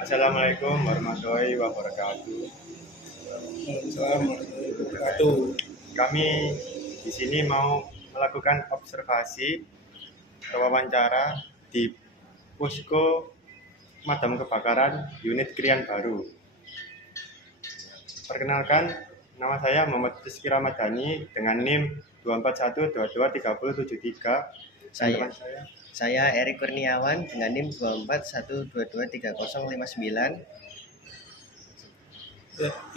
Assalamualaikum warahmatullahi wabarakatuh. Assalamualaikum warahmatullahi wabarakatuh. Kami di sini mau melakukan observasi wawancara di posko pemadam kebakaran unit Krian Baru. Perkenalkan, nama saya Muhammad Rizky Ramadhani dengan NIM 241223073. Saya Erik Kurniawan dengan NIM 241223059.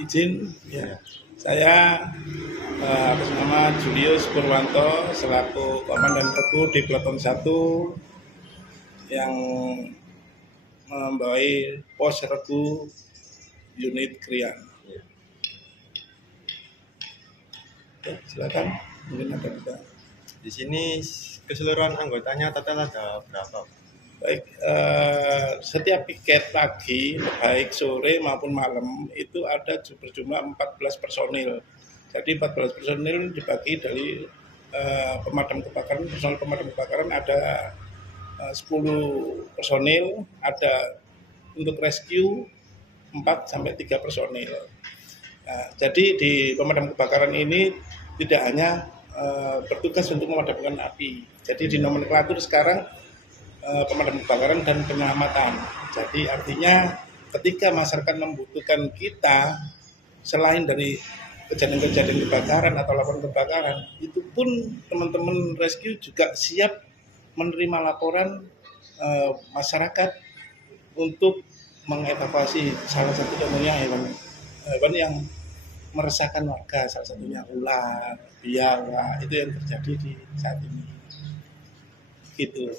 Izin ya. Saya atas nama Julius Purwanto selaku Komandan Regu di Peleton 1 yang membawai pos Regu unit Krian. Ya, silakan. Mungkin ada kita. Di sini keseluruhan anggotanya total ada berapa? Baik, setiap piket pagi, baik sore maupun malam itu ada berjumlah 14 personil. Jadi 14 personil dibagi dari pemadam kebakaran, personil pemadam kebakaran ada 10 personil, ada untuk rescue 4 sampai 3 personil. Nah, jadi di pemadam kebakaran ini tidak hanya bertugas untuk memadamkan api. Jadi di nomenklatur sekarang pemadam kebakaran dan penyelamatan. Jadi artinya ketika masyarakat membutuhkan kita, selain dari kejadian-kejadian kebakaran atau laporan kebakaran, itu pun teman-teman rescue juga siap menerima laporan masyarakat untuk mengevakuasi salah satu contohnya hewan yang meresahkan warga, salah satunya ular, biawak, itu yang terjadi di saat ini. Gitu.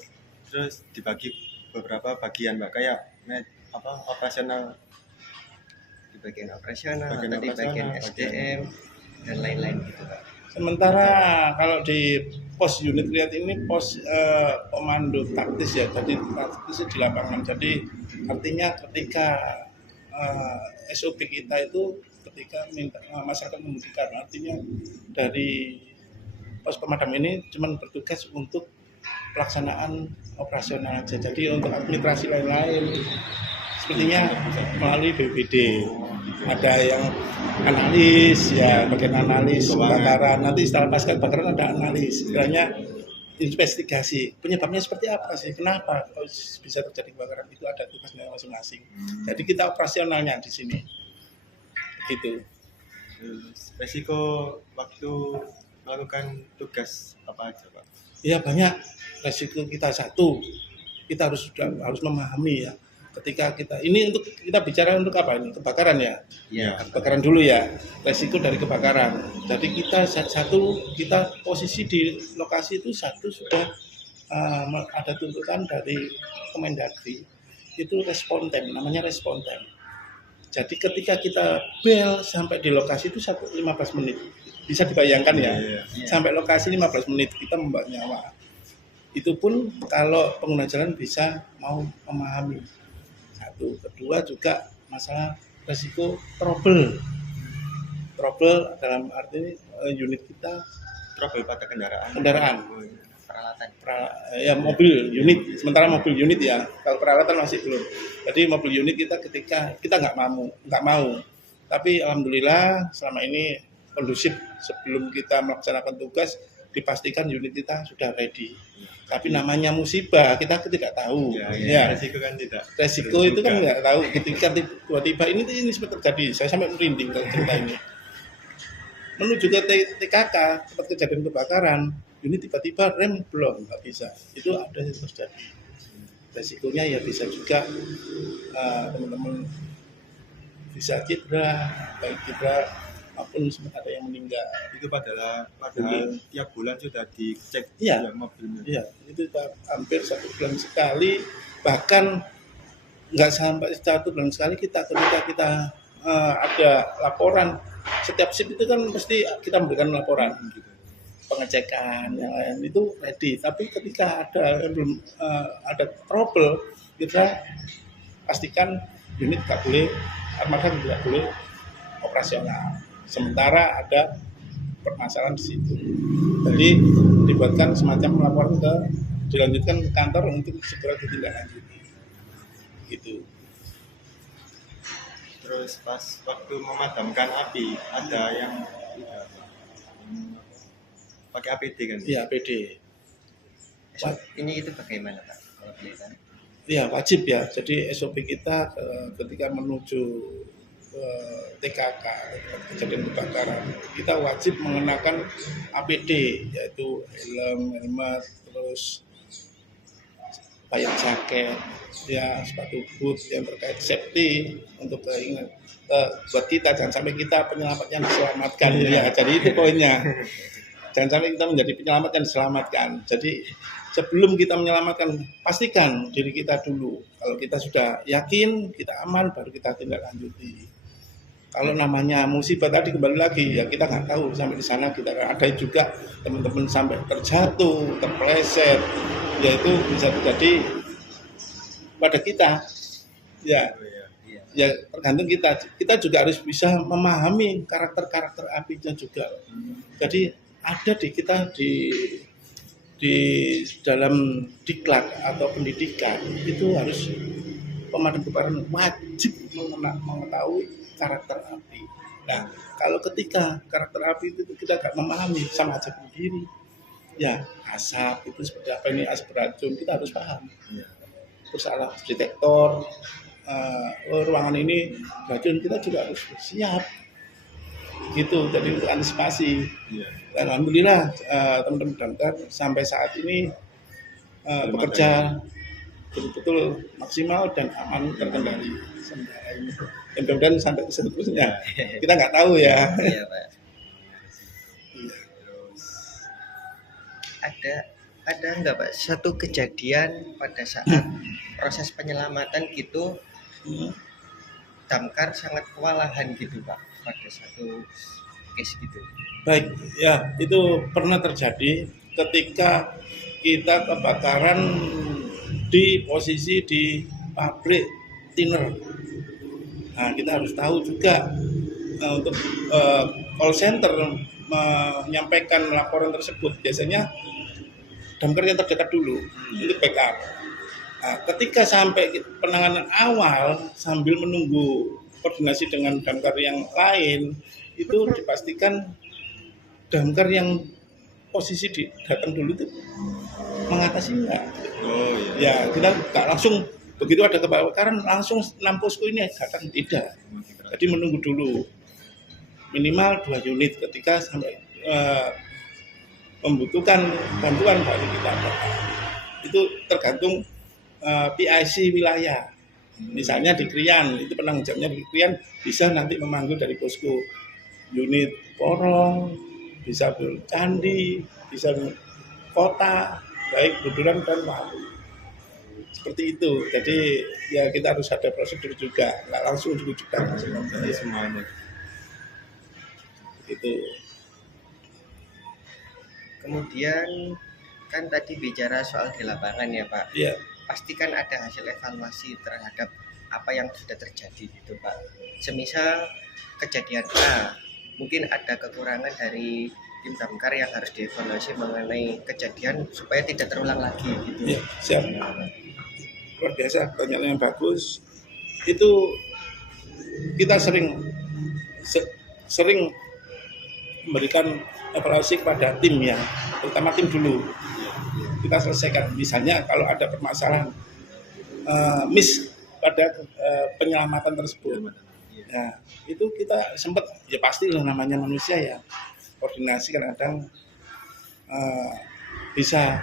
Terus dibagi beberapa bagian, Mbak, kayak operasional, Di bagian operasional Bagian atau di bagian operasional, SDM dan lain-lain gitu, Pak. Sementara kalau di pos unit lihat ini pos komando taktis ya, jadi taktis di lapangan. Jadi artinya ketika SOP kita itu ketika masyarakat membutuhkan, artinya dari pos pemadam ini cuma bertugas untuk pelaksanaan operasional aja. Jadi untuk administrasi lain-lain sepertinya melalui BPD. Ada yang analis ya, bagian analis kebakaran. Nanti setelah pasca kebakaran ada analis. Istilahnya investigasi. Penyebabnya seperti apa sih? Kenapa bisa terjadi kebakaran? Itu ada tugasnya masing-masing. Jadi kita operasionalnya di sini. Gitu. Resiko waktu melakukan tugas apa aja, Pak? Ya banyak. Resiko kita satu, kita harus memahami ya. Ketika kita ini untuk kita bicara untuk apa ini? Kebakaran ya. Ya, Kebakaran dulu ya. Resiko dari kebakaran. Jadi kita kita posisi di lokasi itu sudah ada tuntutan dari Kemendagri. Itu respon time, namanya respon time. Jadi ketika kita bel sampai di lokasi itu 15 menit. Bisa dibayangkan ya. Sampai lokasi 15 menit kita membawa nyawa. Itu pun kalau pengguna jalan bisa mau memahami. Satu, kedua juga masalah resiko trouble dalam arti unit kita Trouble pada kendaraan. peralatan. Ya mobil unit, sementara mobil unit ya, kalau peralatan masih belum. Jadi mobil unit kita ketika kita nggak mau, tapi alhamdulillah selama ini kondusif. Sebelum kita melaksanakan tugas dipastikan unit kita sudah ready. Tapi namanya musibah kita tidak tahu. Ya. Resiko kan tidak. Resiko itu kan nggak tahu. Ketika tiba-tiba ini sempat terjadi, saya sampai merinding kalau cerita ini. Menuju ke TKK tempat kejadian kebakaran, ini tiba-tiba rem belum, nggak bisa. Itu ada yang terjadi. Resikonya ya bisa juga teman-teman bisa cedera, baik cedera maupun sempat ada yang meninggal. Itu padahal tiap bulan sudah dicek Iya. mobilnya. Iya, itu hampir 1 bulan sekali, bahkan nggak sampai 1 bulan sekali ketika kita ada laporan. Setiap shift itu kan pasti kita memberikan laporan gitu. Pengecekan yang lain itu ready, tapi ketika ada trouble kita pastikan unit nggak boleh, armada tidak boleh operasional sementara ada permasalahan di situ. Jadi dibuatkan semacam laporan dilanjutkan ke kantor untuk segera ditindaklanjuti gitu. Terus pas waktu memadamkan api ada yang pakai APD kan? Iya, PD. Ini itu bagaimana Pak? Kalau boleh tahu? Iya, wajib ya. Jadi SOP kita ketika menuju TKK, kejadian kebakaran, kita wajib mengenakan APD, yaitu helm, helmet, terus payung jaket, ya sepatu boot yang terkait safety untuk keinginan buat kita, jangan sampai kita penyelamat yang diselamatkan. Ya, jadi itu poinnya. Jangan sampai kita menjadi penyelamat yang diselamatkan. Jadi sebelum kita menyelamatkan, pastikan diri kita dulu. Kalau kita sudah yakin, kita aman, baru kita tindak lanjuti. Kalau namanya musibah tadi kembali lagi, ya kita nggak tahu sampai di sana kita ada juga teman-teman sampai terjatuh, terpeleset, yaitu bisa terjadi pada kita. Ya, ya tergantung kita. Kita juga harus bisa memahami karakter-karakter apinya juga. Jadi ada di kita di dalam diklat atau pendidikan itu harus pemadam kebakaran wajib mengetahui karakter api. Nah, kalau ketika karakter api itu kita nggak memahami, sama aja bunuh diri. Ya, asap itu seperti apa, ini asap beracun, kita harus paham. Terus alat detektor, ruangan ini beracun, kita juga harus siap. Gitu, jadi untuk antisipasi. Dan alhamdulillah teman-teman damkar sampai saat ini bekerja betul-betul maksimal dan aman terkendali. Dan mudah-mudahan sampai seterusnya. Kita nggak tahu ya. Iya Pak. Ada nggak Pak satu kejadian pada saat proses penyelamatan gitu damkar sangat kewalahan gitu Pak pada satu case gitu? Baik, ya itu pernah terjadi ketika kita kebakaran di posisi di pabrik thinner. Nah, kita harus tahu juga untuk call center menyampaikan laporan tersebut biasanya damkar yang terdekat dulu untuk backup. Nah, ketika sampai penanganan awal sambil menunggu koordinasi dengan damkar yang lain, itu dipastikan damkar yang posisi datang dulu itu mengatasinya. Oh iya. Ya, kita nggak langsung begitu ada kebakaran langsung posko ini datang, tidak. Jadi menunggu dulu minimal 2 unit ketika sampai membutuhkan bantuan baru kita datang. Itu tergantung PIC wilayah. Misalnya di Krian, itu penanggung jawabnya di Krian bisa nanti memanggil dari posko unit Porong, bisa Candi, bisa kota, baik Buduran dan Waru. Seperti itu. Jadi ya kita harus ada prosedur juga, nggak langsung dirujukan Semuanya. itu. Kemudian kan tadi bicara soal di lapangan ya Pak. Iya. Pastikan ada hasil evaluasi terhadap apa yang sudah terjadi gitu Pak. Semisal kejadian A, mungkin ada kekurangan dari tim damkar yang harus dievaluasi mengenai kejadian supaya tidak terulang lagi gitu. Iya, siap. Luar biasa, pertanyaan yang bagus. Itu kita sering memberikan evaluasi kepada tim ya, terutama tim dulu. Kita selesaikan. Misalnya kalau ada permasalahan miss pada penyelamatan tersebut, ya itu kita sempat ya pastilah namanya manusia ya, koordinasi kadang-kadang bisa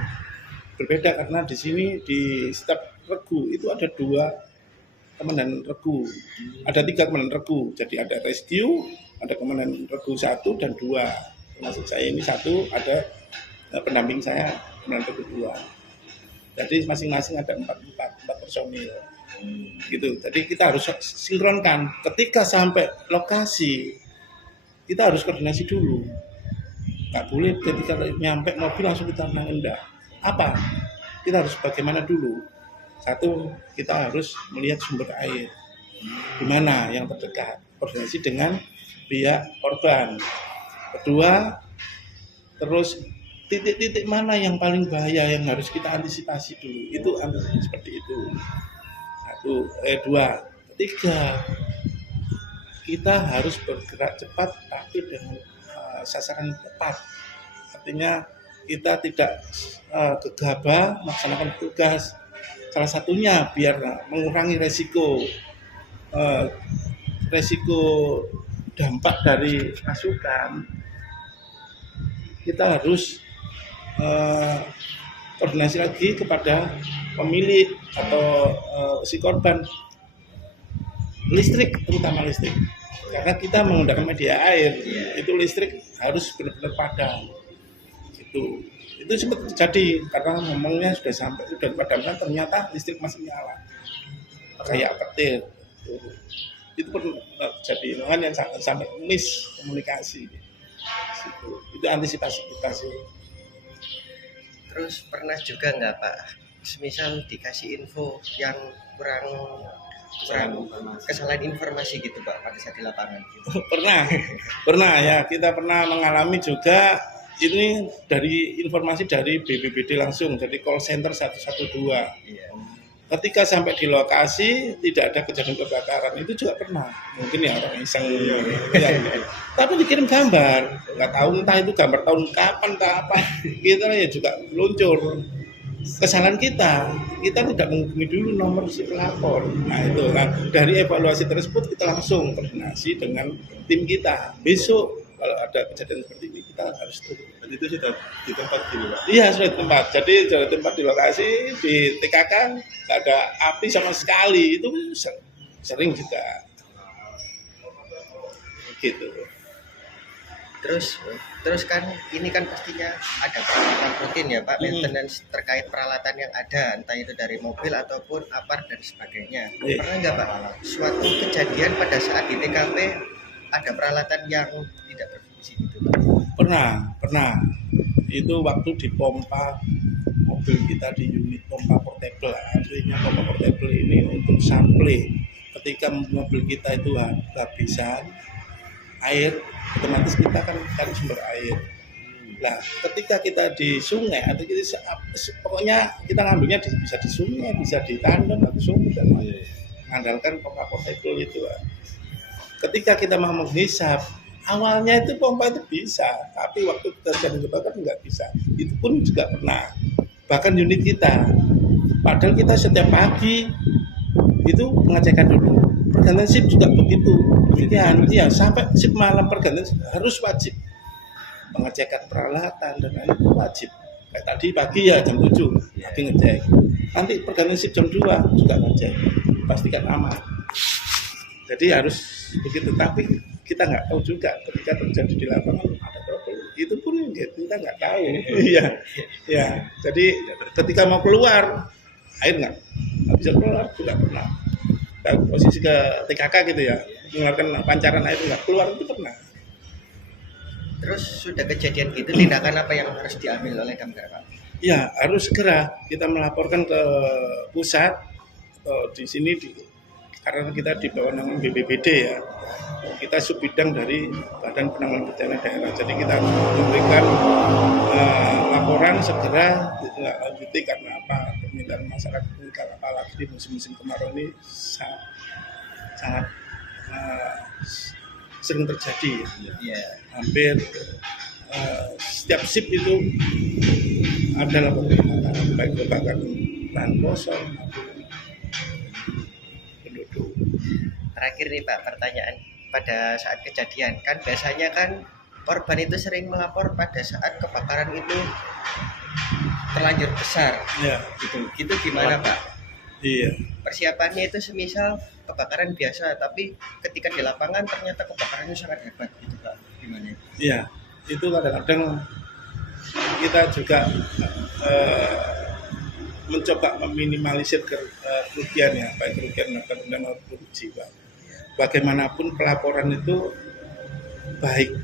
berbeda karena di sini di setiap regu itu ada 2 komandan regu, ada 3 komandan regu, jadi ada rescue, ada komandan regu 1 dan 2, termasuk saya ini 1, ada pendamping saya komandan regu 2. Jadi masing-masing ada 4 personil, gitu. Jadi kita harus sinkronkan. Ketika sampai lokasi kita harus koordinasi dulu. Nggak boleh ketika nyampe mobil langsung kita enggak. Apa? Kita harus bagaimana dulu? 1, kita harus melihat sumber air di mana yang terdekat, koordinasi dengan pihak korban. Kedua, terus titik-titik mana yang paling bahaya yang harus kita antisipasi dulu. Itu seperti itu. 2. Ketiga, kita harus bergerak cepat tapi dengan sasaran yang tepat. Artinya kita tidak gegabah melaksanakan tugas. Salah satunya biar mengurangi resiko dampak dari masukan, kita harus koordinasi lagi kepada pemilik atau si korban listrik, terutama listrik, karena kita menggunakan media air, itu listrik harus benar-benar padam. Itu sempat terjadi karena ngomongnya sudah dipadamkan, ternyata listrik masih nyala kayak petir. Itu pernah terjadi, yang sampai miskomunikasi. Itu antisipasi kita sih. Terus pernah juga nggak Pak, misal dikasih info yang kurang kesalahan informasi gitu Pak pada saat di lapangan gitu? Pernah ya, kita pernah mengalami juga. Ini dari informasi dari BPBD langsung, dari call center 112. Iya. Ketika sampai di lokasi tidak ada kejadian kebakaran, itu juga pernah. Mungkin ya orang iseng, ya. Tapi dikirim gambar, nggak tahu entah itu gambar tahun kapan, entah apa. Kita ya juga luncur. Kesalahan kita tidak menghubungi dulu nomor si pelapor. Nah itu kan, dari evaluasi tersebut kita langsung koordinasi dengan tim kita. Besok kalau ada kejadian seperti ini kita harus turun. Dan itu sudah di tempat dulu Pak? Iya, sudah di tempat. Jadi sudah di tempat di lokasi, di TKK nggak ada api sama sekali. Itu sering juga gitu. Terus kan ini kan pastinya ada peralatan rutin ya Pak, maintenance terkait peralatan yang ada, entah itu dari mobil ataupun apar dan sebagainya. Pernah nggak Pak suatu kejadian pada saat di TKP ada peralatan yang tidak berfungsi gitu Pak? Pernah. Itu waktu di pompa mobil kita, di unit pompa portable. Artinya pompa portable ini untuk supply. Ketika mobil kita itu kehabisan air, otomatis kita kan cari sumber air. Nah, ketika kita di sungai atau kita pokoknya kita ngambilnya bisa di sungai, bisa di tandem atau sungai, dan mengandalkan pompa portable itu. Ketika kita mau menghisap, awalnya itu pompa itu bisa, tapi waktu terjadi kebakaran nggak bisa. Itu pun juga pernah. Bahkan unit kita, padahal kita setiap pagi itu pengecekan dulu. Pergantian shift juga begitu. Demikian, ya sampai shift malam pergantian harus wajib pengecekan peralatan dan lain itu wajib. Kayak tadi pagi ya jam 7 pagi ngecek. Nanti pergantian shift jam 2 juga ngecek. Pastikan aman. Jadi harus begitu, tapi kita nggak tahu juga ketika terjadi di lapangan ada problem. Itu pun kita nggak tahu. Iya, ya. Jadi ketika mau keluar air nggak bisa keluar juga pernah. Posisi ke TKK gitu ya, mengeluarkan pancaran air nggak keluar itu pernah. Terus sudah kejadian gitu, tindakan apa yang harus diambil oleh Damkar Pak? Ya harus segera kita melaporkan ke pusat di sini karena kita di bawah naungan BPBD ya, kita subbidang dari Badan Penanggulangan Bencana Daerah. Jadi kita harus memberikan laporan segera ditindaklanjuti karena apa permintaan masyarakat ini, karena apalagi di musim-musim kemarau ini sangat sering terjadi. Ya. Hampir setiap shift itu ada laporan kebakaran, baik kebakaran lahan kosong maupun penduduk. Terakhir nih Pak, pertanyaan pada saat kejadian kan biasanya kan korban itu sering melapor pada saat kebakaran itu terlanjur besar. Ya. Gitu gimana Pak? Iya. Persiapannya itu semisal kebakaran biasa, tapi ketika di lapangan ternyata kebakarannya sangat hebat gitu Pak. Gimana? Iya. Itu kadang-kadang kita juga mencoba meminimalisir kerugian ya, baik kerugian material maupun jiwa. Bagaimanapun pelaporan itu baik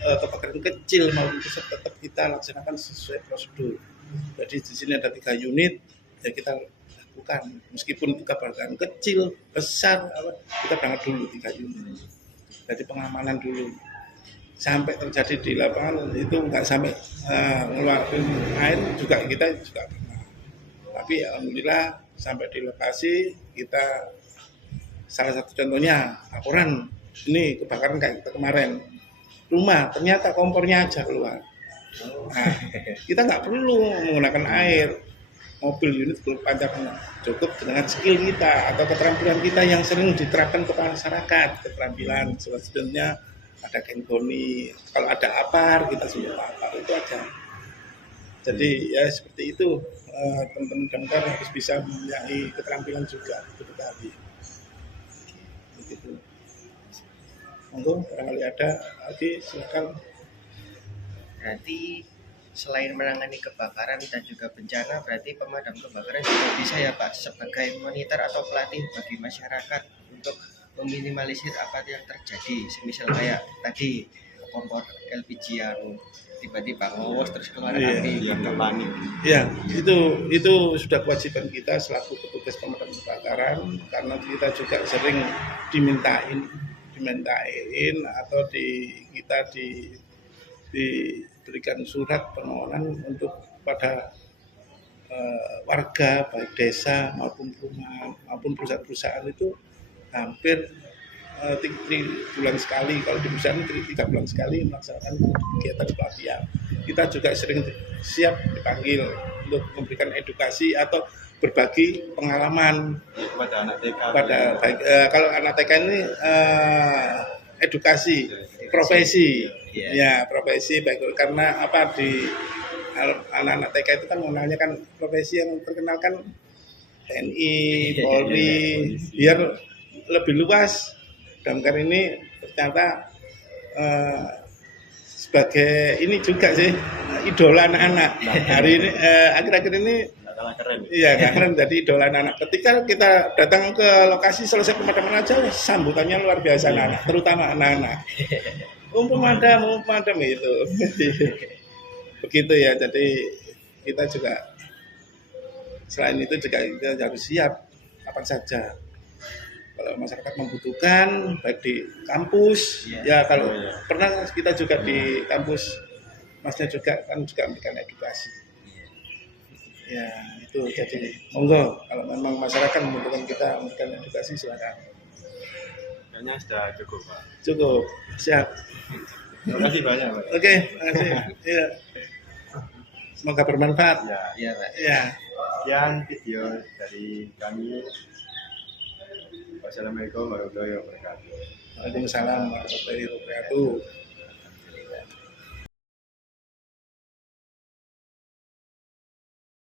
kebakaran kecil maupun besar tetap kita laksanakan sesuai prosedur. Jadi di sini ada 3 unit ya kita lakukan, meskipun itu kebakaran kecil besar kita berangkat dulu 3 unit. Jadi pengamanan dulu sampai terjadi di lapangan itu nggak sampai ngeluarin air juga kita juga pernah. Tapi alhamdulillah sampai di lokasi kita salah satu contohnya laporan ini kebakaran kayak kita kemarin, rumah ternyata kompornya aja keluar. Nah, kita nggak perlu menggunakan air, mobil unit panjang, cukup dengan skill kita atau keterampilan kita yang sering diterapkan ke masyarakat. Keterampilan sebenarnya ada gengkoni, kalau ada apar kita semua apar itu aja. Jadi ya seperti itu, teman-teman damkar harus bisa mempunyai keterampilan juga itu tadi. Begitu. Monggo barangkali ada lagi silakan. Berarti selain menangani kebakaran dan juga bencana, berarti pemadam kebakaran juga bisa ya Pak sebagai monitor atau pelatih bagi masyarakat untuk meminimalisir apa yang terjadi. Semisal kayak tadi kompor LPG yang tiba-tiba ngowos terus keluar api. Biar nggak panik. Ya, itu sudah kewajiban kita selaku petugas pemadam kebakaran karena kita juga sering dimintain atau kita diberikan surat permohonan untuk pada warga baik desa maupun rumah maupun perusahaan-perusahaan itu hampir 3 bulan sekali, kalau di perusahaan 3 bulan sekali melaksanakan kegiatan pelatihan. Kita juga sering siap dipanggil untuk memberikan edukasi atau berbagi pengalaman Pada anak TK. kalau anak TK ini edukasi profesi, ya profesi baik karena apa di anak-anak TK itu kan mengenalnya kan profesi yang terkenal kan TNI, Polri, biar lebih luas. Damkar ini ternyata sebagai ini juga sih idola anak-anak. Hari ini akhir-akhir ini Nggak kalah keren. iya keren jadi idola anak. Ketika kita datang ke lokasi selesai pemadaman aja sambutannya luar biasa anak, terutama anak-anak. Pemadam itu. Begitu ya. Jadi kita juga selain itu juga kita harus siap kapan saja. Kalau masyarakat membutuhkan baik di kampus ya kalau pernah kita juga di kampus masnya juga kan juga memberikan edukasi. Ya itu jadi monggo kalau memang masyarakat membutuhkan kita memberikan edukasi silakan. Kayaknya sudah cukup, Pak. Cukup siap. Terima kasih banyak, Pak. Oke, makasih. Ya. Semoga bermanfaat. Ya. Iya Pak. Ya. Sekian video dari kami. Wassalamualaikum warahmatullahi wabarakatuh. Waalaikumsalam warahmatullahi wabarakatuh.